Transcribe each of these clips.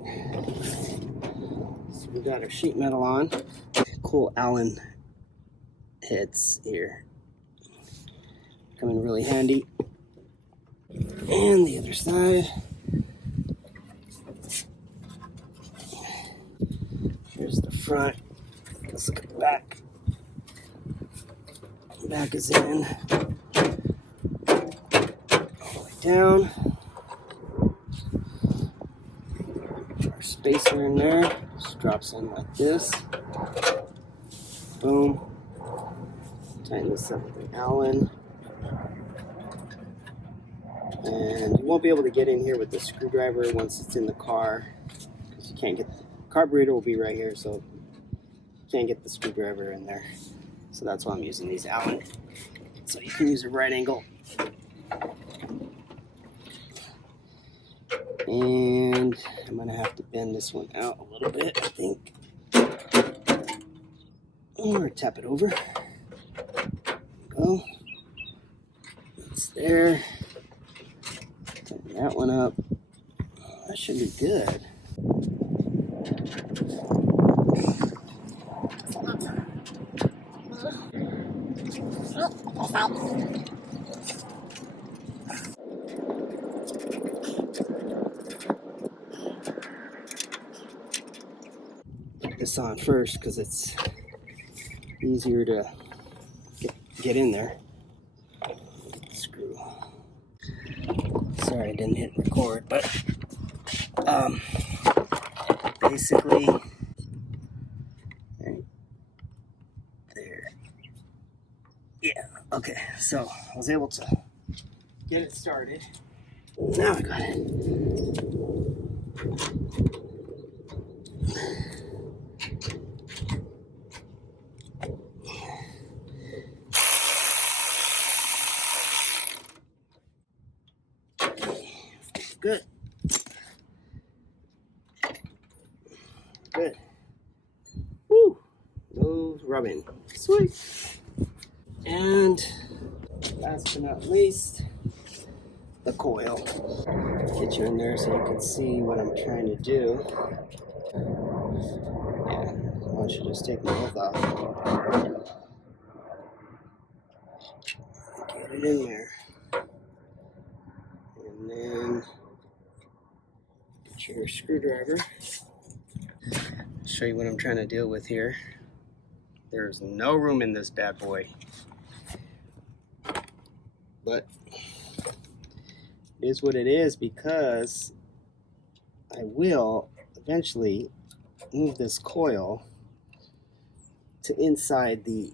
right, so we got our sheet metal on. Cool Allen heads here, come in really handy. And the other side, here's the front. Let's look at the back. The back is in all the way down. Our spacer in there just drops in like this. Boom. Tighten this up with the Allen. And you won't be able to get in here with the screwdriver once it's in the car, because you can't get the carburetor will be right here, so you can't get the screwdriver in there. So that's why I'm using these Allen. So you can use a right angle. And I'm gonna have to bend this one out a little bit, I think. Or tap it over. Go. It's there. Tighten that one up. That should be good. Put this on first because it's easier to get in there. Screw. Sorry I didn't hit record, but basically right there. Yeah, okay, so I was able to get it started. Now I got it. Good. Good. Woo! No rubbing. Sweet. And last but not least, the coil. Get you in there so you can see what I'm trying to do. Yeah, why don't you just take my mouth off. Get it in there. And then get your screwdriver. Show you what I'm trying to deal with here. There's no room in this bad boy. But it is what it is, because I will eventually move this coil to inside the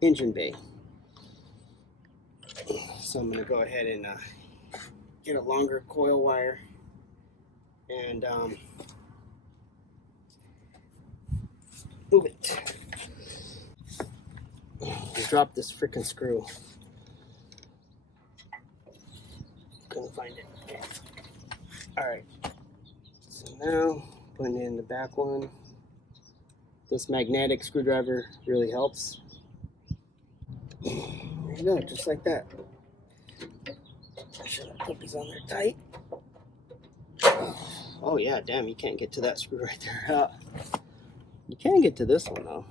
engine bay. So I'm going to go ahead and get a longer coil wire and move it. Just drop this freaking screw. Couldn't find it. Okay. Alright. So now, putting in the back one. This magnetic screwdriver really helps. There you go, just like that. Should I put these on there tight? Oh yeah, damn, you can't get to that screw right there. You can get to this one though.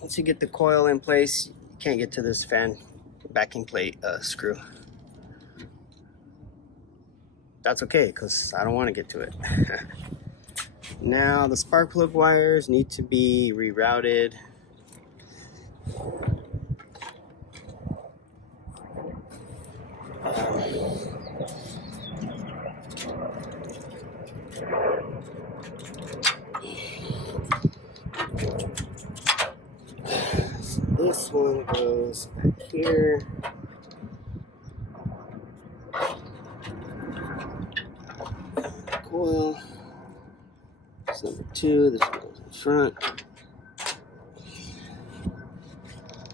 Once you get the coil in place, you can't get to this fan backing plate screw. That's okay, because I don't want to get to it. Now the spark plug wires need to be rerouted. So this one goes back here. Coil. That's number 2. This one goes in front.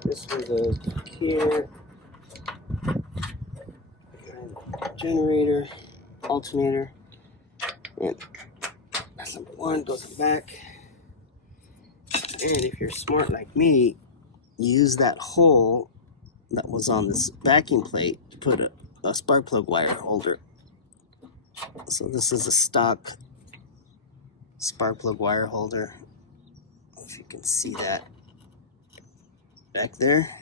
This one goes back here. And generator, alternator, and that's number 1, goes in back. And if you're smart like me, you use that hole that was on this backing plate to put a spark plug wire holder. So this is a stock spark plug wire holder. If you can see that back there,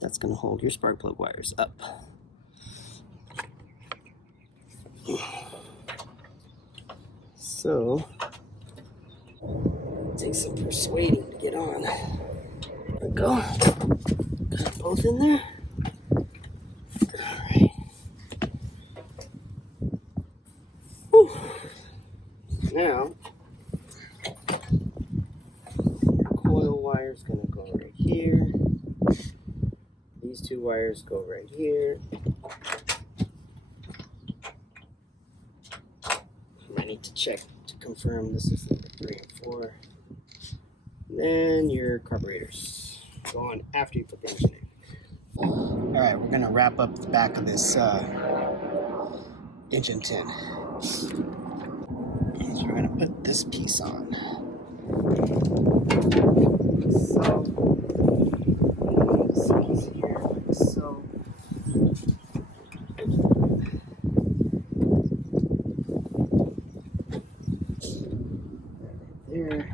that's going to hold your spark plug wires up. So take some persuading to get on. There we go. Got both in there. Alright. Now, your coil wire is going to go right here. These two wires go right here. I need to check to confirm this is number 3 and 4. And then your carburetors go on after you put the engine in. Alright, we're going to wrap up the back of this engine tin. So we're going to put this piece on. So, this piece here, like so. There.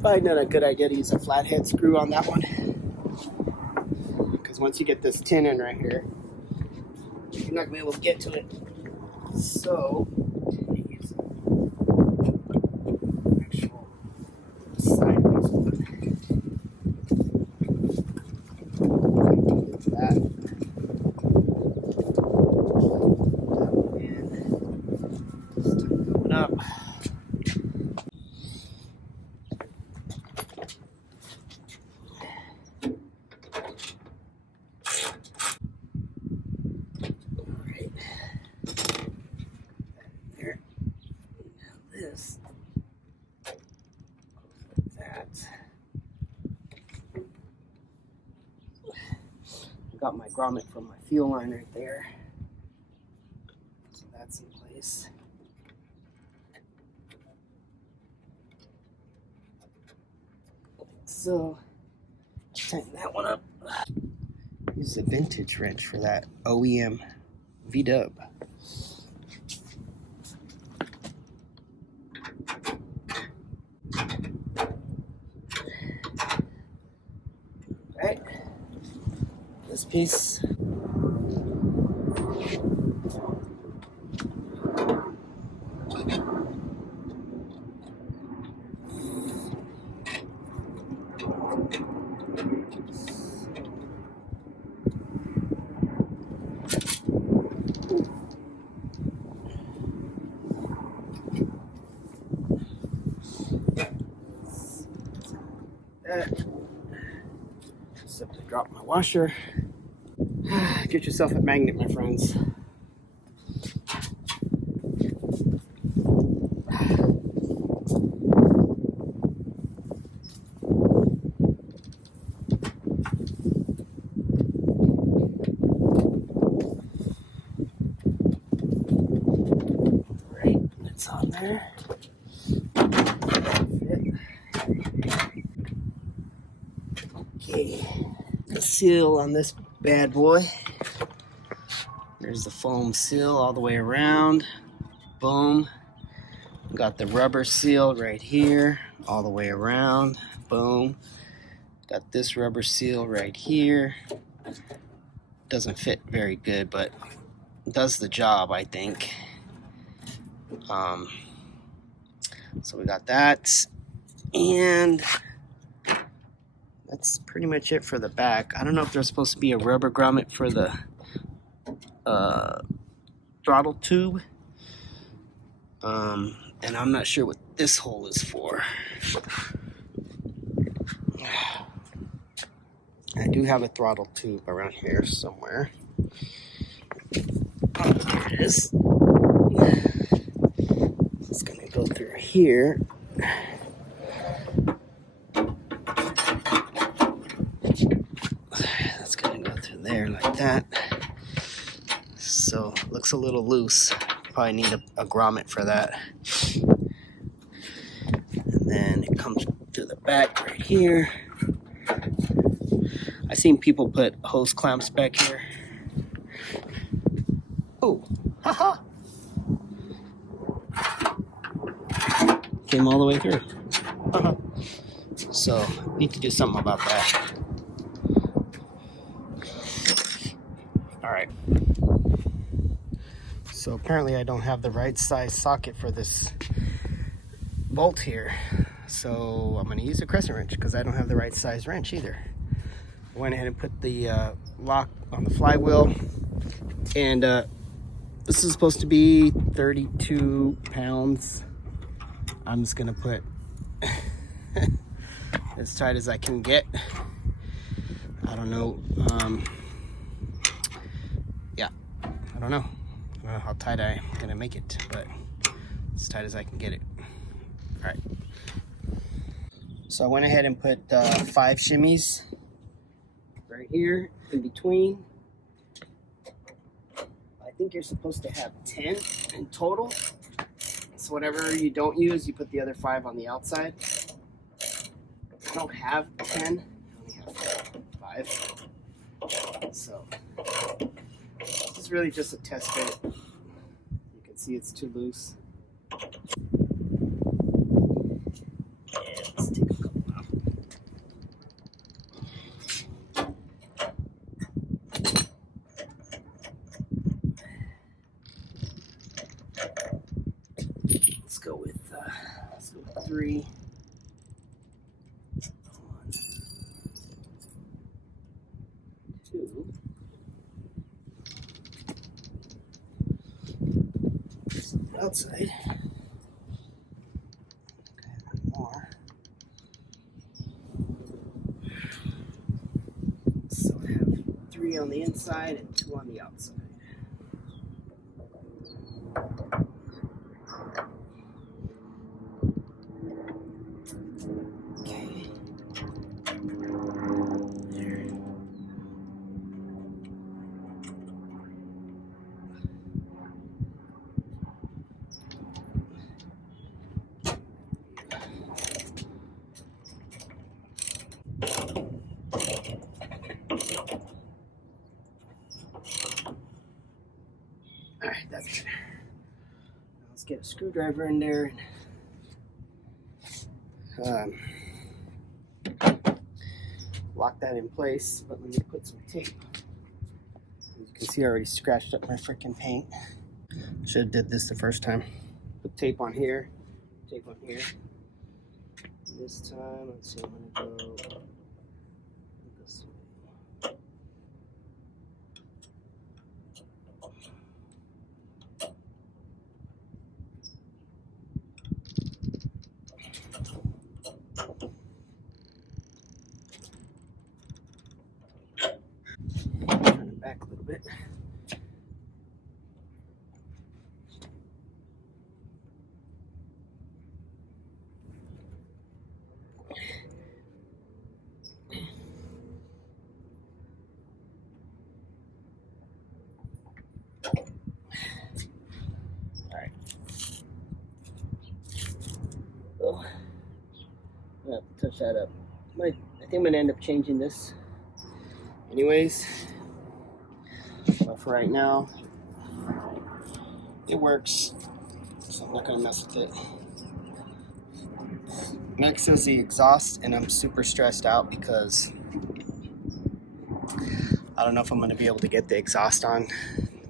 Probably not a good idea to use a flathead screw on that one, because once you get this tin in right here, you're not going to be able to get to it. So, use an actual sideways one. That one in. Just tighten that one up. This, that. Got my grommet from my fuel line right there, so that's in place. So tighten that one up. Use a vintage wrench for that OEM V-dub. Right, this piece. Simply drop my washer. Get yourself a magnet, my friends. Right, it's on there. Okay, the seal on this bad boy. There's the foam seal all the way around. Boom. Got the rubber seal right here, all the way around. Boom. Got this rubber seal right here. Doesn't fit very good, but does the job, I think. So we got that, and that's pretty much it for the back. I don't know if there's supposed to be a rubber grommet for the throttle tube, and I'm not sure what this hole is for. I do have a throttle tube around here somewhere. Oh, there it is. go through here. That's gonna go through there like that. So it looks a little loose. Probably need a grommet for that. And then it comes to the back right here. I've seen people put hose clamps back here. Oh, haha! Came all the way through. So, need to do something about that. Alright. So apparently I don't have the right size socket for this bolt here. So I'm going to use a crescent wrench because I don't have the right size wrench either. I went ahead and put the lock on the flywheel. And this is supposed to be 32 pounds. I'm just going to put as tight as I can get. I don't know. Yeah, I don't know. I don't know how tight I'm going to make it, but as tight as I can get it. All right. So I went ahead and put 5 shimmies right here in between. I think you're supposed to have 10 in total. So whatever you don't use, you put the other 5 on the outside. I don't have 10, I only have 5. So this is really just a test fit. You can see it's too loose. And let's take a couple out. Let's go with 3. 1, 2. Outside. Okay, 1 more. So I have 3 on the inside and 2 on the outside. Okay. There. All right, that's good. Now let's get a screwdriver in there and lock that in place. But let me put some tape. As you can see, I already scratched up my freaking paint. Should have did this the first time. Put tape on here, tape on here. This time, let's see, I'm gonna go this way. Turn it back a little bit. Alright. Oh, I have to touch that up. I think I'm gonna end up changing this anyways. But for right now, it works. So I'm not gonna mess with it. Next is the exhaust, and I'm super stressed out because I don't know if I'm gonna be able to get the exhaust on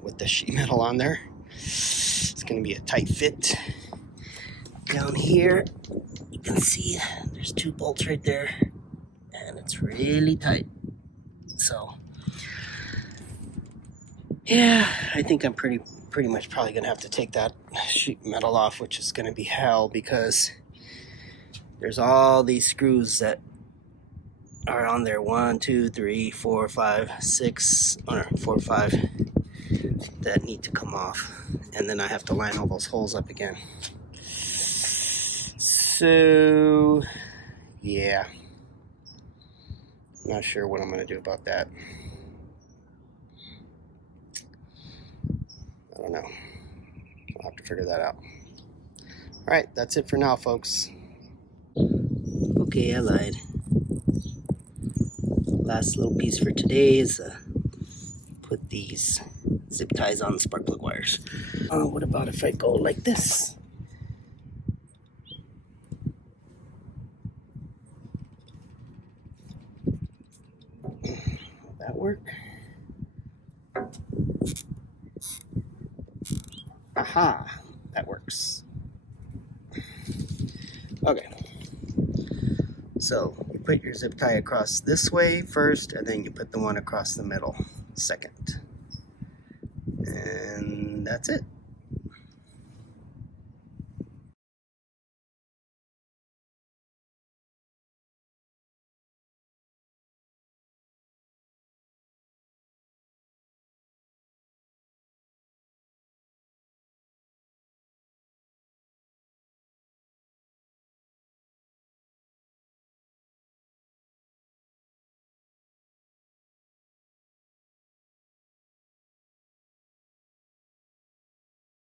with the sheet metal on there. It's gonna be a tight fit. Down here, you can see there's 2 bolts right there, and it's really tight. So, yeah, I think I'm pretty much probably gonna have to take that sheet metal off, which is gonna be hell because there's all these screws that are on there. 1, 2, 3, 4, 5, 6, or 4, 5 that need to come off, and then I have to line all those holes up again. So, yeah. Not sure what I'm going to do about that. I don't know. I'll have to figure that out. Alright, that's it for now, folks. Okay, I lied. Last little piece for today is put these zip ties on the spark plug wires. What about if I go like this? Will that work? Aha, that works. Okay. So you put your zip tie across this way first, and then you put the one across the middle second. And that's it.